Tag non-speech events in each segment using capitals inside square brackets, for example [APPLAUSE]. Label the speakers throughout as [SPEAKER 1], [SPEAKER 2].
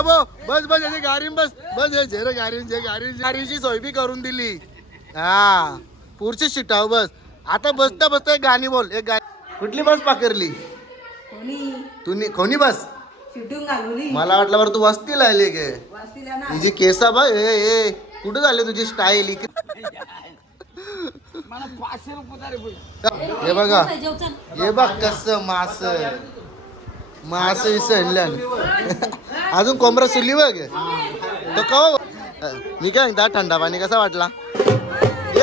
[SPEAKER 1] बाबो बस बस याची गाडी बस. बस हे झेर गाडी जे गाडी गाडीची सोय बी करून दिली. हा. पुढची शिटाव बस. आता बसता बसता एक गाणी बोल. एक गाणी. कुठली बस पाकरली
[SPEAKER 2] कोणी?
[SPEAKER 1] तू कोणी बस? मला वाटलं बरं तू वस्ती लायली गे. तुझी केसा बघ ए ए. कुठं झाली तुझी स्टाईल? हे बघा. हे बघ कस मास. मास विसरलं अजून कोंबरा सुली बघ. तो कवा मी काय म्हणता थंडा पाणी कसा वाटला? ए,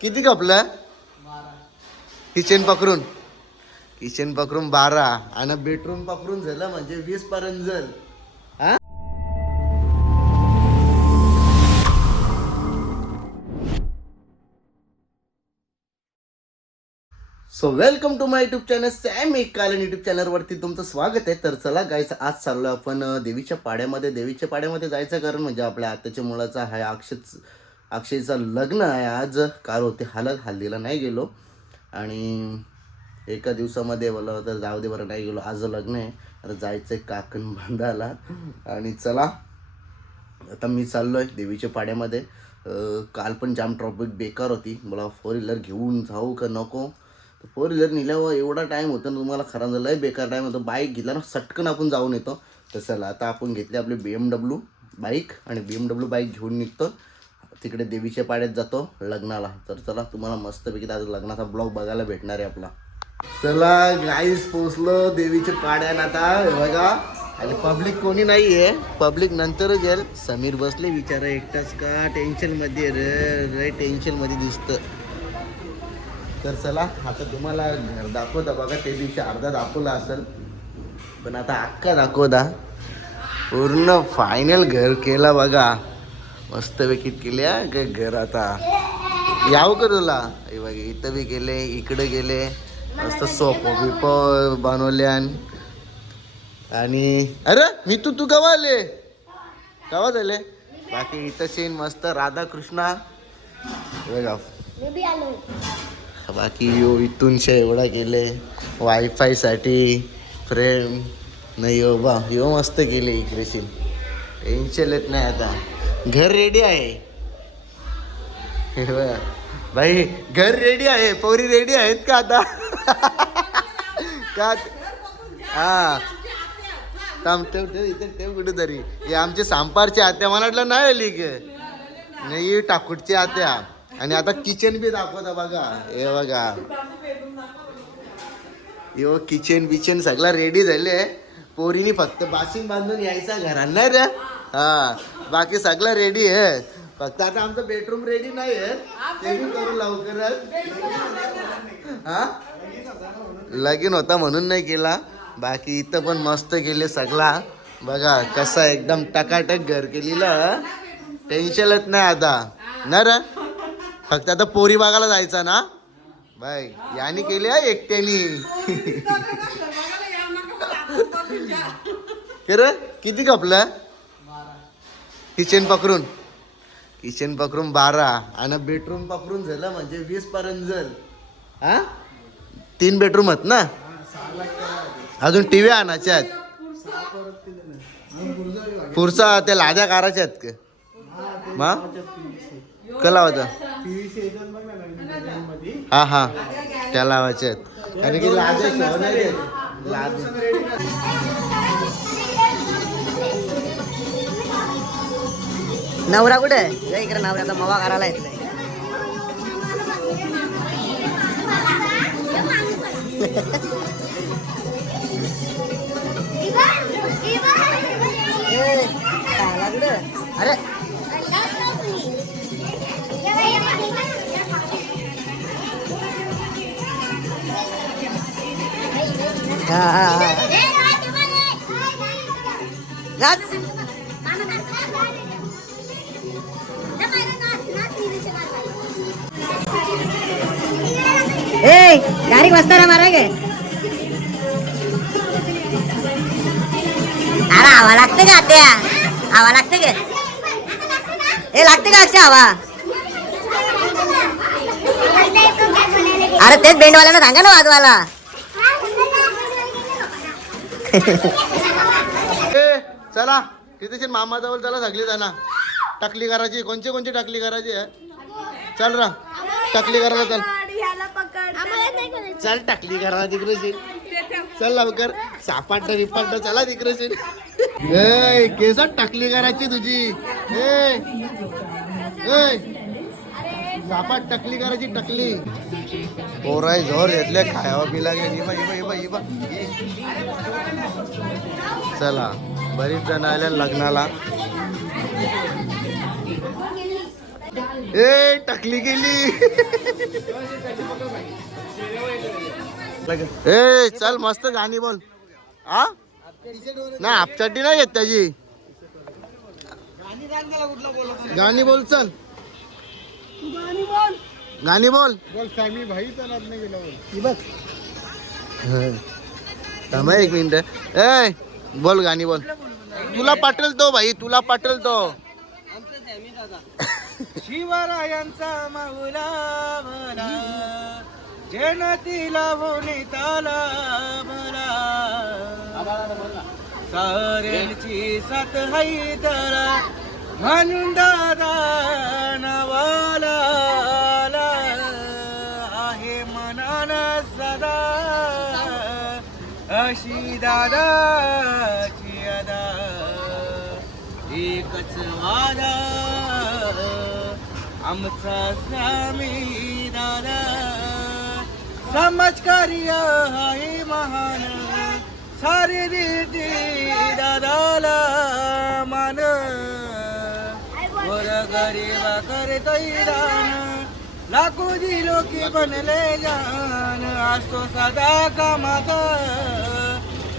[SPEAKER 1] किती कपलं किचन पकडून. किचन पकडून बारा आणि बेडरूम पकडून झालं म्हणजे वीस पर्यंत झालं. So welcome to my YouTube channel Sam एक कालन युट्यूब चॅनलवरती तुमचं स्वागत आहे. तर चला गायचं आज चाललो आपण देवीच्या पाड्यामध्ये. देवीच्या पाड्यामध्ये जायचं कारण म्हणजे आपल्या आत्याच्या मुलाचा आहे अक्षय अक्षयचं लग्न आहे. आज कार होते हालत हल्दीला नाही गेलो. आणि एका दिवसामध्ये बोला तर जाऊ दे बरं नाही गेलो. आज लग्न आहे. आता जायचं आहे काकण बांधायला. आणि चला आता मी चाललो आहे देवीच्या पाड्यामध्ये. काल पण जाम ट्रॉफिक बेकार होती. मला फोर व्हीलर घेऊन जाऊ का नको? तर फोर व्हीलर नेल्यावर एवढा टाईम होता ना तुम्हाला खरा झालं आहे बेकार टाईम होतो बाईक घेतला ना सटकन आपण जाऊन येतो. तर चला आता आपण घेतले आपले बी एम डब्ल्यू बाईक आणि बी एम डब्ल्यू बाईक घेऊन निघतो. तिकडे देवीच्या पाड्यात जातो लग्नाला. तर चला तुम्हाला मस्तपैकी आज लग्नाचा ब्लॉग बघायला भेटणार आहे आपला. चला गाईस पोचलो देवीच्या पाड्यात आता. बघा आणि पब्लिक कोणी नाही आहे पब्लिक नंतरच येईल समीर बसले विचारा एकटाच का? टेन्शनमध्ये रे रे टेन्शनमध्ये दिसतं. तर चला आता तुम्हाला घर दाखवता बघा ते दिवशी अर्धा दाखवला असेल. पण आता अख्खा दाखवता. पूर्ण फायनल घर केला बघा. मस्तपैकी केल्या ग घर आता. याव का तुला? बघा इथं बी गेले इकडे गेले. मस्त सोपं बिप बनवल्या आणि अरे मी तू तू कवा आले? कवा झाले? बाकी इथं सीन मस्त राधाकृष्णा. कृष्णा बघा. बाकी यो इथूनशे एवढा केले वायफायसाठी फ्रेम नाही यो बा यो मस्त केले इकडे टेन्शन येत नाही आता. घर रेडी आहे. हे भाई घर रेडी आहे. पोरी रेडी आहेत का आता? [LAUGHS] का? हा. थांब ठेव ठेव इथे ठेव कुठेतरी. हे आमचे सांपारचे आत्या मला वाटलं नाही आली ग. नाही टाकूटची आत्या. आणि आता किचन बी दाखवता बघा. हे बघा. यो किचन बिचन सगळा रेडी झाले. पोरीनी फक्त बाशिंग बांधून यायचा घरा नाही रे? हा. बाकी सगळं रेडी आहे. फक्त आता आमचं बेडरूम रेडी नाही आहे. ते बी करू लवकरच. हा? लगीन होता म्हणून नाही केला. बाकी इथं पण मस्त केले सगळा. बघा कसा एकदम टकाटक घर केलेलं. टेन्शनच नाही आता. ना रे? फक्त आता पोरी बघायला जायचा ना? बाय यानी केली आहे एकट्यानी. किती कपलं किचन पकडून. किचन पकडून बारा. आणि बेडरूम पकडून झालं म्हणजे वीस पर्यंत जल हा? तीन बेडरूम आहेत ना? अजून टीव्ही आणायच्या आहेत. पुढचा त्या लाद्या काराच्या आहेत का? मा? कला होता हा हा. त्या लावायच्या आहेत. आणि की
[SPEAKER 2] नवरा कुठे? आहे या इकडे नवऱ्याचा मवा करायला [LAUGHS] कुठे अरे. ए गाडी बसताना मारा गे. अरे हवा लागते का त्या हवा लागते का ए लागते का अक्षय हवा? अरे तेच बेंडवाल्यानं सांगा ना वाजवायला.
[SPEAKER 1] ए चला. तिथे मामा जवळ चला सगळी जाणार टाकली करायची. कोणची कोणची टाकली करायची आहे? चल रा. टाकली करायला चल. चल टाकली करा तिकडे चल लवकर. सापाट बिपाट चला तिकडे ए केसात टाकली करायची तुझी. ए सापाट टकली करायची टकली. पोराय झोर घेतले. खायवा पिला गेली बाई बाई बाई बा चला बरीच जण आल्या लग्नाला. ए टकली गेली. ए चल मस्त गाणी बोल. आ? नाही आपच्याटी नाही घेत त्याची. गाणी बोल चल. गाणी बोल. थांबा एक मिनिट. ए बोल गाणी बोल. तुला पाटल तो भाई तुला पाठल तो.
[SPEAKER 3] शिवरायांचा माऊला मला जनतीला भोनिताला मला साऱ्यांची साथ हाई तरा म्हणून दादा नवाला. अशी दादाची अदा एकच वादा. आमचा स्वामी दादा समाजकार्य आहे महान. सारी रीती दादाला मान. वर गरीबा करतोय दान. लाखो दिलो की बनले जान असतो सदा कामात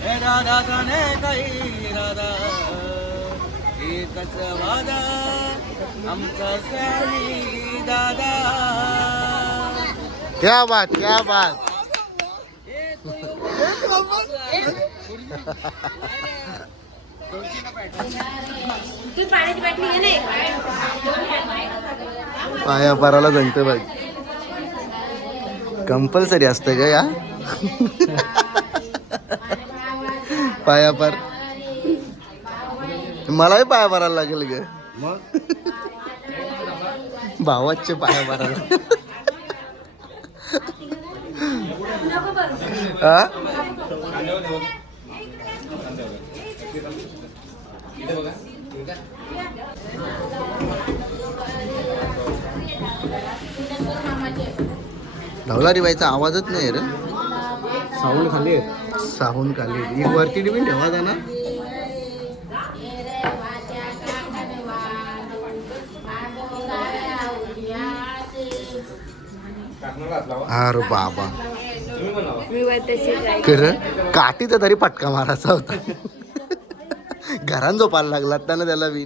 [SPEAKER 3] हे दादा जाणे काही दादा एकच वादा आमचा स्वामी दादा।
[SPEAKER 1] क्या बात क्या बात। [LAUGHS] पाया पाराला जमते बाई. कंपल्सरी असतं का या. पाया पार. मलाही पाया पारायला लागेल ग. भावाचे पाया पारायला. हा ढवलारी बाईचा आवाजच नाही रे.
[SPEAKER 3] साऊंड खाली
[SPEAKER 1] साहून खाली एक वरती टिफिन ठेवा जा ना. अरे बाबा. खर काठीचा तरी पटका मारायचा होता. घरान झोपायला लागला ना त्याला बी.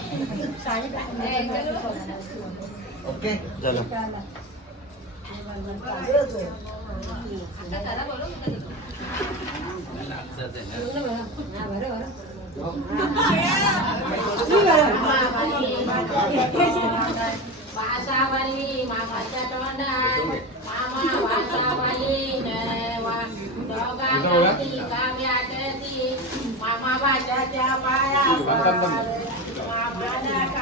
[SPEAKER 1] ओके झालं
[SPEAKER 4] वासावली मामाच्या तोंडात मामा वासावली नवा दोघांची काव्याची मामा भाषाच्या पाया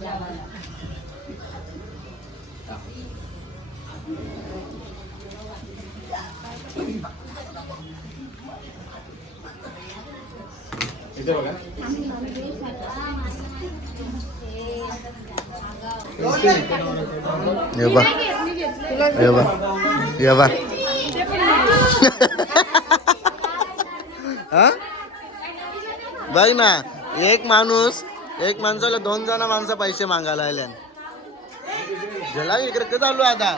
[SPEAKER 4] गळे वैदीच्या हातात केल्या शिंगारी आणि भावाच्या कांद्यावरी
[SPEAKER 1] ये बा ये बा ये बा हा? बघ ना एक माणूस एक माणसाला दोन जण माणसं पैसे मागायला आल्या झाला इकडे का चालू आता?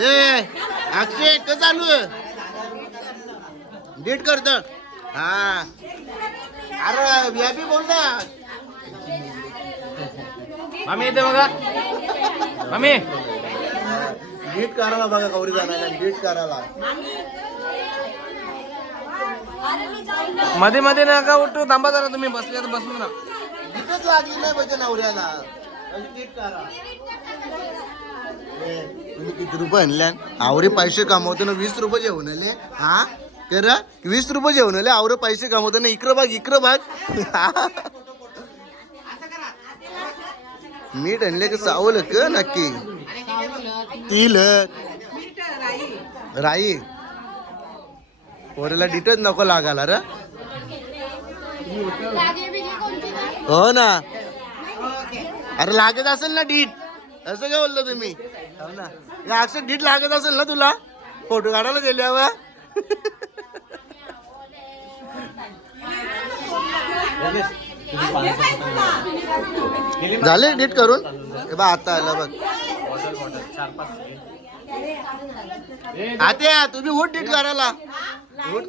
[SPEAKER 1] ए अक्षय का चालू डीट करत हा. अरे व्यापी बोल ना
[SPEAKER 3] मामी येते बघा. मामी.
[SPEAKER 1] डीट करायला बघा गौरी जाण्याला डीट करायला.
[SPEAKER 3] मध्ये मध्ये नका उठू थांबा जरा तुम्ही बसले तर बसू ना
[SPEAKER 1] भीतच लागली नाही पाहिजे नवऱ्याला. तुम्ही किती रुपये आणल्या आवरे पैसे कमावतो ना वीस रुपये जेवण आले. हा? तर वीस रुपये जेवण आले आवरे पैसे कमावतो ना इकडं भाग इकडं भाग मीठ आणले का चावलं क नक्की? तिल राई. पोरीला डिटेल नको लागायला र. हो ना. अरे लागत असेल ना डीट असं काय बोललो तुम्ही? हो ना. या अक्षर डीट लागत असेल ना तुला? फोटो काढायला गेल्यावर झाले डीट करून? बा आता आलं बघ. आत्या तुम्ही उठ डीट करायला उठ.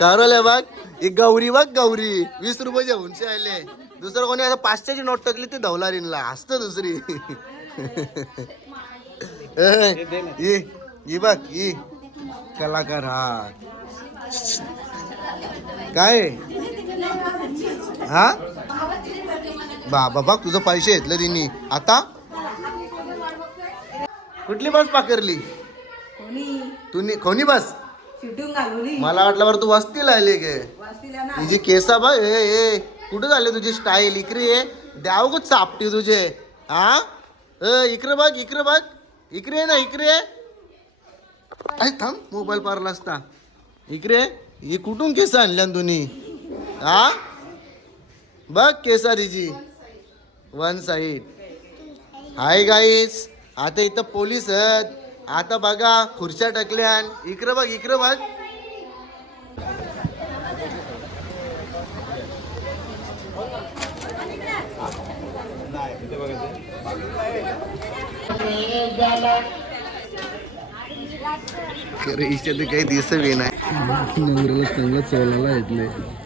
[SPEAKER 1] करले बघ एक गौरी बघ गौरी. वीस रुपयाचे उंची आले दुसरं कोणी असं पाचशेची नोट टाकली ती धवलारीनला हसत दुसरी. [LAUGHS] ए, ही बघ ही कलाकार हा. काय? हा? बाबा बघ तुझं पैसे घेतलं तिने. आता? कुठली बस पाकरली तुम्ही कोणी बस? मला वाटलं बरं तू वस्ती लायली गे. तुझी केसा बघ ए ए कुठं झाले तुझी स्टाईल इकडे ये. द्याव गो चापटी तुझे? हा ए इकडे बघ इकडे बघ. इकडे ना इकडे. अरे थांब मोबाईल पारला असता. इकडे. ही कुठून केस आणल्या तुम्ही हा बघ केसा तिची. वन साईड हाय गाईस आता इथं पोलीस आहेत. आता बघा खुर्च्या टाकल्यान इकडं बघ इकडं बघ. काही दिसत नाही.
[SPEAKER 3] नवऱ्याला चांगला
[SPEAKER 1] देवीच्या पाण्याची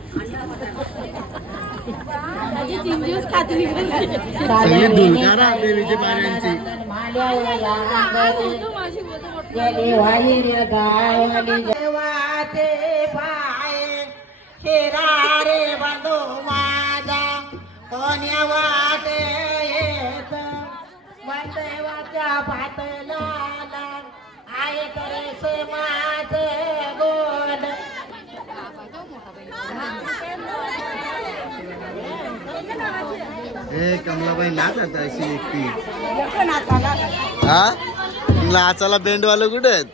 [SPEAKER 4] देवाचे पाय शिरारे बंधू माझा कोण्या वाटे येत देवाच्या पातला आहे तरे माझे गोड
[SPEAKER 1] ए कमलाबाई नाच आता अशी एकटी हा? नाचाला बेंडवालं कुठे आहेत?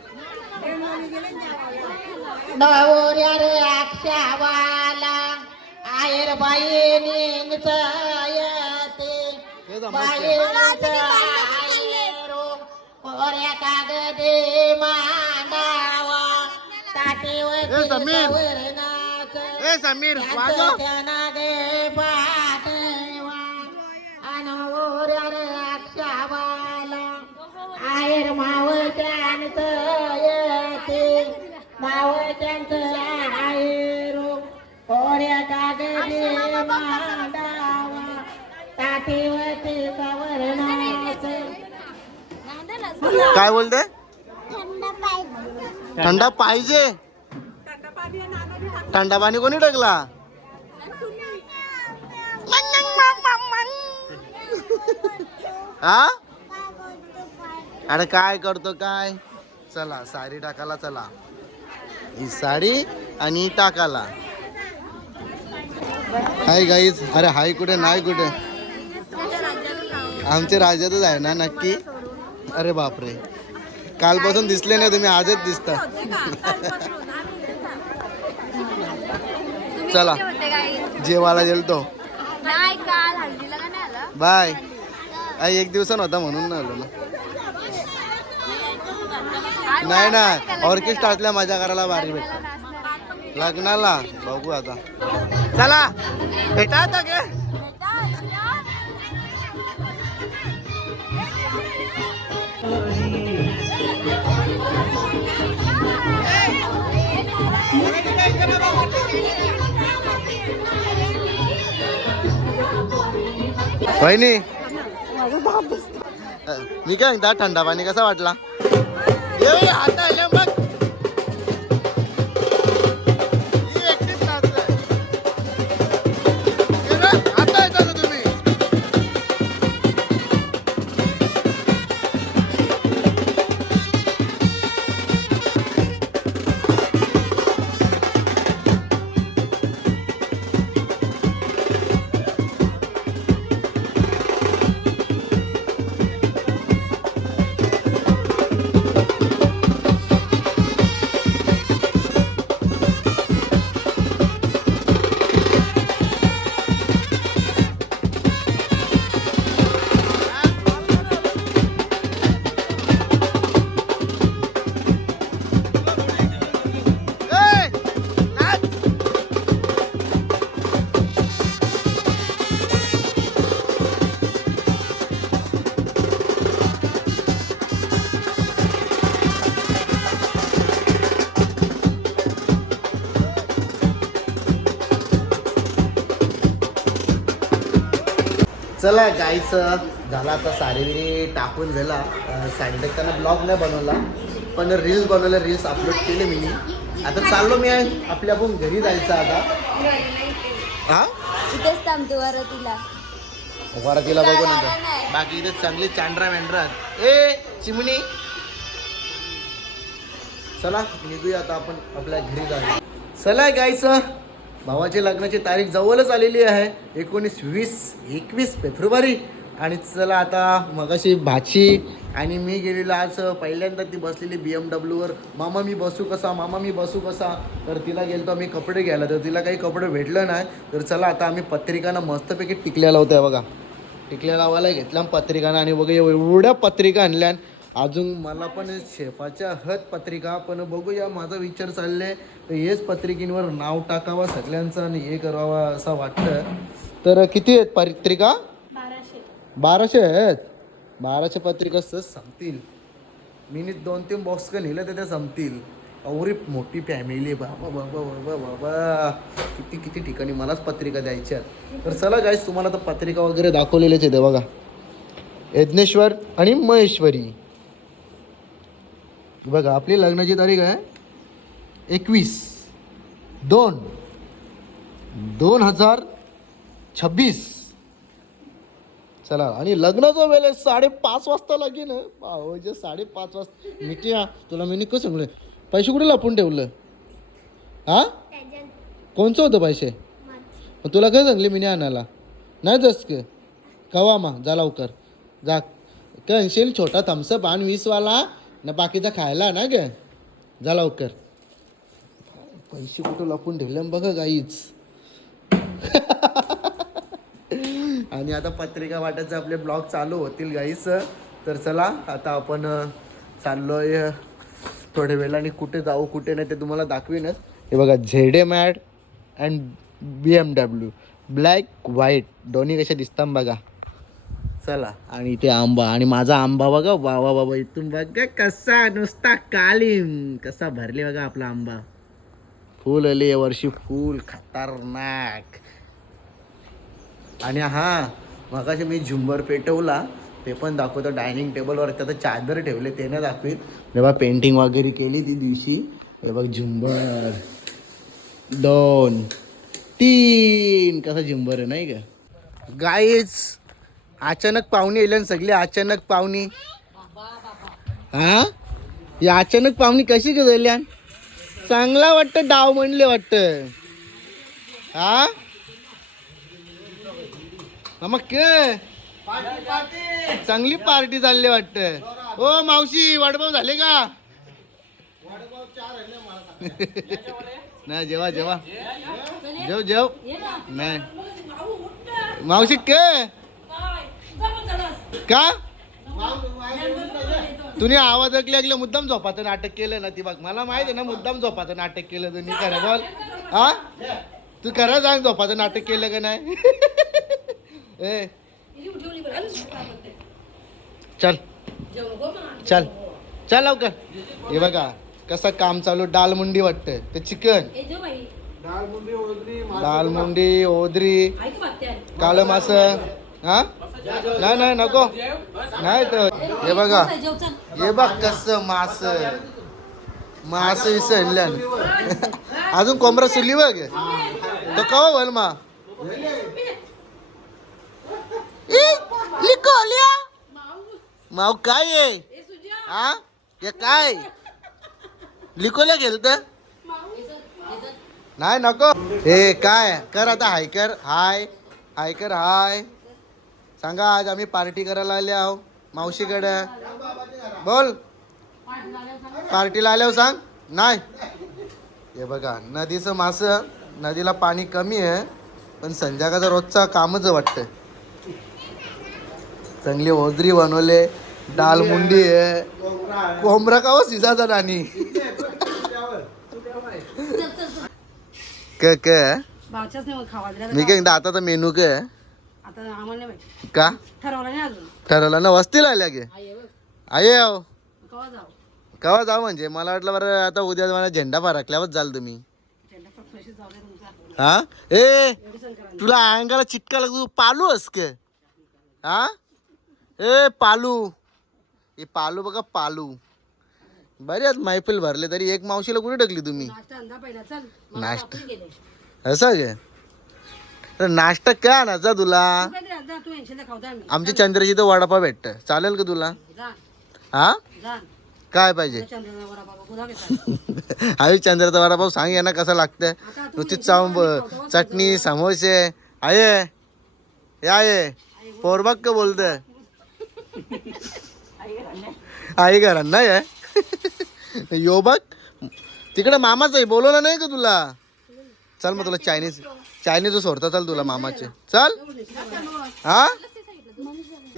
[SPEAKER 4] नवऱ्या रे अक्षावाला आयर बाई निंगच येते बाई पोऱ्या कागदे मांडावा. ताटेवर
[SPEAKER 1] ए, समीर.
[SPEAKER 4] वर्णाच
[SPEAKER 1] ए समीर वाजव. काय बोलते? थंडा पाहिजे. थंडा पाणी कोणी टाकला? हा अरे काय करतो काय? चला साडी टाकायला चला. ही साडी आणि टाकाला हाय गाईज अरे हाय कुठे? नाही कुठे? आमच्या राज्यातच आहे ना नक्की. अरे बापरे. कालपासून दिसले नाही तुम्ही आजच दिसता. चला. जेवायला गेलतो. बाय. आई एक दिवसानं होता म्हणून नाही आलो ना. नाही ना ऑर्केस्ट्रा असल्या मजा करायला भारी भेटत. लग्नाला बघू आता. चला. भेटा आता बहिणी मी काय म्हणता थंडा पाणी कसा वाटला? आता चला गायचं झाला आता सारेविरी टाकून झाला साडी टाकताना ब्लॉग नाही बनवला पण रील्स बनवल्या रील्स अपलोड केले मी. आता चाललो मी आपल्या आपण घरी जायचं आता. हा?
[SPEAKER 5] इथेच थांबतो वरतीला.
[SPEAKER 1] वरातीला बघू नंतर. बाकी इथे चांगली चांड्रा मेंढरा ए चिमणी. चला निघूया आता आपण आपल्या घरी जाऊया. चला गायचं भावाची लग्नाची तारीख जवळच आलेली आहे. एकोणीस वीस एकवीस फेब्रुवारी. आणि चला आता मगाशी भाची आणि मी गेलेलो आज पहिल्यांदा ती बसलेली बी एम डब्ल्यूवर मामा मी बसू कसा? मामा मी बसू कसा? तर तिला गेलो आम्ही कपडे घ्यायला. तर तिला काही कपडे भेटलं नाही. तर चला आता आम्ही पत्रिकांना मस्तपैकी टिकल्या लावतोय बघा. टिकल्या लावायला घेतल्या पत्रिकांना. आणि बघा एवढ्या पत्रिका आणल्या अजून मला पण शेफाच्या हत पत्रिका पण बघूया. माझा विचार चालले तर हेच पत्रिकेंवर नाव टाकावं सगळ्यांचं आणि हे करावं असं वाटतं. तर किती आहेत पत्रिका? बाराशे. आहेत? बाराशे पत्रिका सहज संपतील. मी दोन तीन बॉक्स का नेलं तर त्या संपतील. एवढी मोठी फॅमिली बाबा बाबा बाबा बाबा. किती किती ठिकाणी मलाच पत्रिका द्यायच्या. तर चला गाईस तुम्हाला तर पत्रिका वगैरे दाखवलेलेच आहेत. हे बघा. यज्ञेश्वर आणि महेश्वरी. बघा आपली लग्नाची तारीख आहे एकवीस दोन दोन हजार छब्बीस. चला आणि लग्नाचा वेळ आहे साडेपाच वाजता लागेल भाऊजे साडेपाच वाजता मिठी हा तुला मी कसं सांगलं पैसे कुठे लपून ठेवलं? हा? कोणचं होतं पैसे? मग तुला काय सांगले मी आणायला. नाही जस कवा मा जा लवकर. जा. काय छोटा थम्सअप आण वीसवाला. ना बाकीचा खायला ना ग. जा लवकर. पैसे कुठं लपून ठेवले? बघा गाईच. [LAUGHS] आणि आता पत्रिका वाटायचं आपले ब्लॉग चालू होतील गाईच. तर चला आता आपण चाललोय थोड्या वेळाने कुठे जाऊ कुठे नाही ते तुम्हाला दाखवीनच. हे बघा झेडे mad and B M W. Black white. दोन्ही कशा दिसतात बघा. चला. आणि इथे आंबा. आणि माझा आंबा बघा. बाबा बाबा इथून बघा कसा नुसता कालीम कसा भरले बघा आपला आंबा. फुल आले या वर्षी. फुल खतरनाक. आणि हा मगाशी मी झुंबर पेटवला. ते पण दाखवतो. डायनिंग टेबलवर त्याचं चादर ठेवले. ते ना दाखवीत. तेव्हा पेंटिंग वगैरे केली ती दिवशी. हे बघ झुंबर. दोन तीन. कसा झुंबर आहे नाही का? गाईच अचानक पाहुणे येईल आणि सगळी अचानक पाहुणी. हा? ही अचानक पाहुणी कशी गेल्या चांगला वाटतं डाव म्हणले वाटतं. हा? मग के? चांगली पार्टी चालली वाटतं. हो मावशी वडभाऊ झाले का? [LAUGHS] नाही जेवा जेवा. जेव जेव. नाही. मावशी के? का? तुम्ही आवाज ऐकले ऐकले मुद्दाम झोपाचं नाटक केलं ना ती बघ. मला माहीत आहे ना मुद्दाम झोपाचं नाटक केलं तुम्ही खरं बोल. हा? तू खरं सांग झोपाचं नाटक केलं का नाही? [LAUGHS] ए. चल. चल. चल लवकर. हे बघा कसं काम चालू डाल मुंडी वाटतं ते चिकन. डाल मुंडी ओदरी काळ मास. हा? नाही नाही नको. नाही तर हे बघा. हे बघ कस मास मास विसरल्यान [LAUGHS] अजून कोंबरा सुली बघ. तो कवा बोल मा? माऊ लिया माव काय आहे? हा? हे काय? लिकोला गेल तर नाही नको. हे काय? कर आता हाय कर हाय. हाय कर हाय. सांगा आज आम्ही पार्टी करायला आले आहो मावशीकडे. बोल. पार्टीला आल्यावर सांग. नाही. हे बघा नदीचं मास नदीला पाणी कमी आहे पण संध्याकाळचा रोजचा कामच वाटतं चांगली ओदरी बनवले डाल मुंडी आहे. कोंबरा का हो सिजाचा राणी क मी काय आता तर मेनू क
[SPEAKER 6] आता आम्हाला नाही माहिती.
[SPEAKER 1] का?
[SPEAKER 6] ठरवलं नाही अजून.
[SPEAKER 1] ठरवलं. ना वस्तीला आल्या गे
[SPEAKER 6] आई बघ.
[SPEAKER 1] हो
[SPEAKER 6] कवा जाऊ?
[SPEAKER 1] केव्हा जाऊ म्हणजे? मला वाटलं बरं आता उद्या मला झेंडा फरकल्यावर जाल तुम्ही.
[SPEAKER 6] जाऊ दे तुमचा.
[SPEAKER 1] हा? ए!
[SPEAKER 6] एवढी संक्रांत.
[SPEAKER 1] तुला अंगाला चिटका लागतो. पालू अस के? हा? ए पालू. हे पालू बघा पालू. बऱ्याच मैफिल भरले तरी एक मावशीला कुठे टाकली तुम्ही?
[SPEAKER 6] नाश्ता अंदा पहिला चल.
[SPEAKER 1] नाश्ता.
[SPEAKER 6] आपण गेले.
[SPEAKER 1] असं गे तर नाश्ता काय आणायचा तुला? आमच्या चंद्राची तर वडापाव भेटत. चालेल का तुला? हा? काय पाहिजे?
[SPEAKER 6] चंद्रचा
[SPEAKER 1] आई चंद्रचा वडापाव सांग ना कसा लागतंय?
[SPEAKER 6] आता
[SPEAKER 1] नुसती चांब चटणी समोसे. आहे हे आहे पोरबाग का बोलत आई घरांना नाही आहे यो बघ. तिकडे मामाच आहे बोलवलं नाही का तुला? चल मग तुला चायनीज चायनीज सोडता चल तुला मामाचे. चल. हा?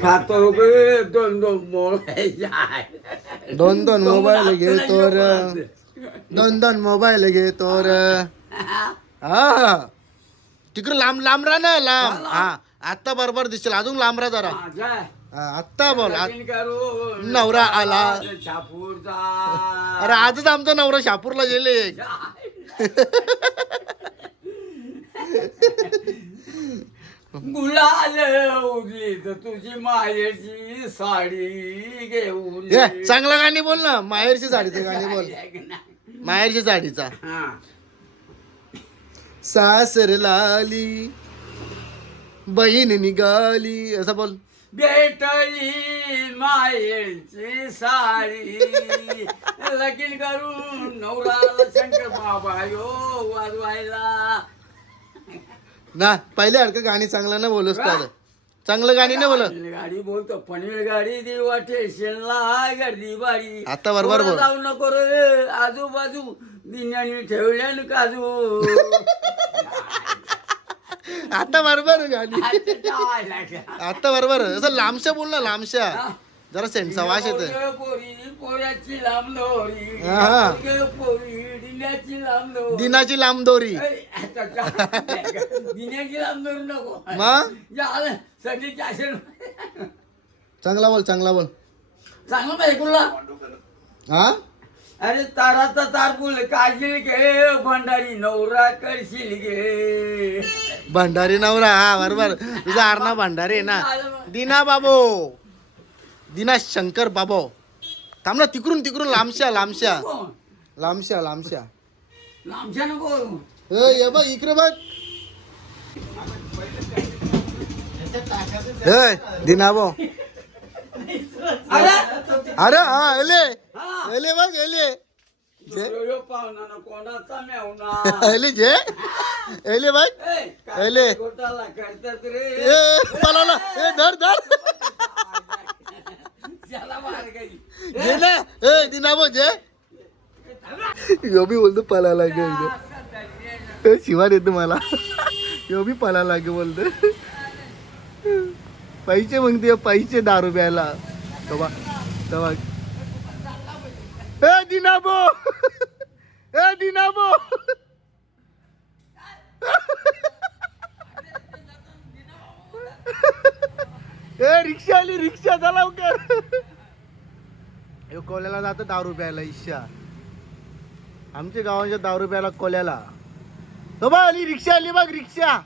[SPEAKER 7] खातो बे दोन दोन मोबाईल
[SPEAKER 1] दोन दोन मोबाईल घे तोर. दोन दोन मोबाईल घे तोर. हा. तिकडे लांब लांब राहा ना लांब. हा. आता बरोबर दिसेल. अजून लांब राहा जरा. हा, आत्ता बोल. नवरा आला. अरे आजच आमचा नवरा शापूरला गेले. [LAUGHS]
[SPEAKER 7] गुलाल तर तुझी मायेची साडी घेऊन
[SPEAKER 1] चांगला गाणी बोल ना. माहेरची साडीचं गाणी बोल. माहेरची साडीचा.
[SPEAKER 7] हा.
[SPEAKER 1] सासर लाली बहीण निघाली. असं बोल.
[SPEAKER 7] भेटली मायेची साडी. लगीन करून नवराला शंकर बाबा यो वाजवायला.
[SPEAKER 1] ना पहिले हरकत गाणी चांगलं ना बोलूस तर चांगलं गाणी नाही बोलत.
[SPEAKER 7] गाडी बोलतो पनवेल गाडी देवा स्टेशनला गर्दी बारी.
[SPEAKER 1] आता बरोबर बोल.
[SPEAKER 7] जाऊ नको रे आजूबाजू दिन्यानी ठेवल्यान काजू.
[SPEAKER 1] आता बरोबर गाणी?
[SPEAKER 7] आता
[SPEAKER 1] बरोबर. असं लांबशा बोल ना लांबशा. जरा सेंटचा वास येत
[SPEAKER 7] पोरं पोरी पोऱ्याची लांब दोरी लांब
[SPEAKER 1] दिनाची लांब दोरी.
[SPEAKER 7] नको.
[SPEAKER 1] मग? चांगला बोल चांगला बोल.
[SPEAKER 7] चांगलं कुठला
[SPEAKER 1] हा?
[SPEAKER 7] अरे ताराचा तारपुल काशील घे भंडारी नवरा करशील घे.
[SPEAKER 1] भंडारी नवरा हा बरोबर. तुझा आरणा भंडारी ना. दिना बाबो. दिना शंकर बाबो. थांब ना तिकडून तिकडून लांबशा लांबशा? लांबशा लांबशा.
[SPEAKER 7] लांबच्या नको.
[SPEAKER 1] ए, ये बघ इकडे बघ. ए दिनाबो अरे! हा एले. एले बघ एले. जे.
[SPEAKER 7] यो पाहुणा कोणाचा मेवना
[SPEAKER 1] एले जे. एले बघ. एले. ए पलाला ए धर धर.
[SPEAKER 7] त्याला
[SPEAKER 1] ना ए जे। यो बी बोलतो पळायला लागे एकदम ए, शिवार येतो मला। यो बी पळायला लागे बोलतो पैसे म्हणते हो, पैसे दारू प्यायला। तवा तवा ए दिनाबो ए दिनाबो ए रिक्षा आली रिक्षा चला कर। कोल्याला जातं दारू प्यायला इच्छा आमच्या गावाच्या दारू प्यायला कोल्याला. तो बा आली रिक्षा आली बघ रिक्षा.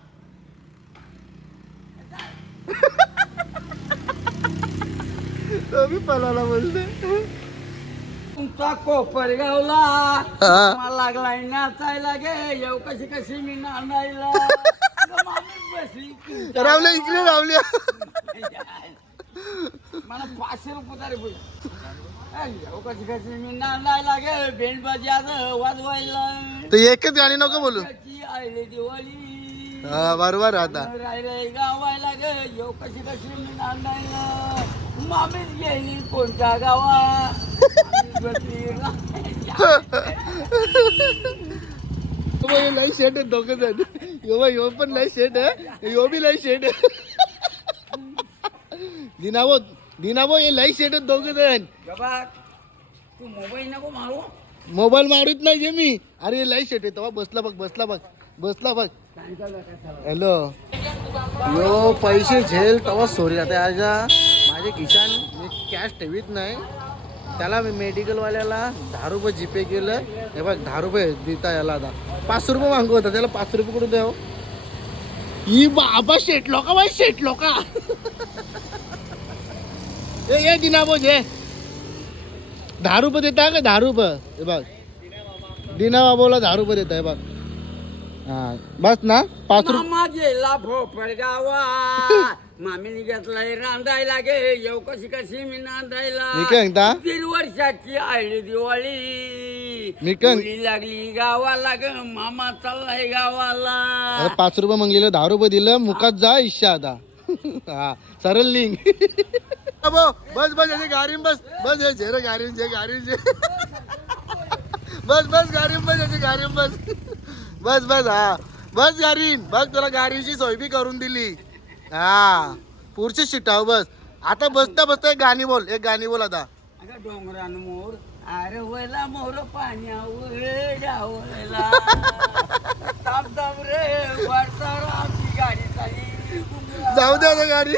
[SPEAKER 1] तो बी पलाला बोलते
[SPEAKER 7] तुमचा कोपर गावला. मला लागलाय नाचायला गे. येऊ कशी कशी मी नांदायला.
[SPEAKER 1] रावल्या इकडे रावल्या. [LAUGHS]
[SPEAKER 7] मला पाचशे रुपये तरी बोल. कशी कशी मी नांदायला गे बेंड बाजाज वाजवायला
[SPEAKER 1] एकच गाणी नको बोलू.
[SPEAKER 7] त्याची आईले दिवाळी?
[SPEAKER 1] हा बरोबर आता.
[SPEAKER 7] राहिले गावायला गे येऊ कशी कशी मी नांदायला? मामीच गेली कोणत्या गावा [LAUGHS]
[SPEAKER 1] लई शेट आहे दोघ जण. यो यो पण लई शेट यो बी लई शेट आहे. [LAUGHS] दिनाबो दिनाबो हे लई आहेत दोघ जण
[SPEAKER 7] तू मोबाईल नको मारू.
[SPEAKER 1] मोबाईल मारित नाही जे मी. अरे लई शेट आहे. तेव्हा बसला बघ बसला बघ बसला बघ. हॅलो. यो पैसे झेल तेव्हा सोरी आता आजा. माझे खिशान मी कॅश ठेवीत नाही. त्याला मी मेडिकलवाल्याला दहा रुपये जीपे केलं. हे बघ दहा रुपये देता याला आता. पाच रुपये मागू होता त्याला पाच रुपये कुठून द्याव? ही बाबा शेट लोका बाई? शेट लोका [LAUGHS] ए ये दिनाबो जे दहा रुपये देता का? दहा रुपये. हे बघ. दिना बाबूला दहा रुपये देत आहे बघ. हा बस ना पाच रुपये
[SPEAKER 7] मामा गेला भोपर गावा मामीने घेतलाय रांधायला गे. येऊ कशी कशी मी नांदायला.
[SPEAKER 1] मी काय म्हणता?
[SPEAKER 7] दीड वर्षाची आली दिवाळी.
[SPEAKER 1] मी काय-
[SPEAKER 7] मुली लागली गावाला ग. मामा चाललाय गावाला.
[SPEAKER 1] अरे पाच रुपये मागलेलं दहा रुपये दिलं. मुखात जा इच्छा आता. [LAUGHS] हा सरळ [LAUGHS] लिंक बस बस याची गाडीन बस. बस हे झेरे गाडीन जे गाडीन जे. बस बस गाडीन बस याची गाडीन बस. बस बस हा. बस गाडीन. बस तुला गाडीची सोय बी करून दिली. हा. पुढची शिटाव बस. आता बसता बसता एक गाणी बोल एक गाणी बोल आता.
[SPEAKER 7] अगं डोंगरान मोर अरे वयला मोर पाण्यावर डावला ताप ताप रे आमची गाडी
[SPEAKER 1] जाऊ दे आता गाडी.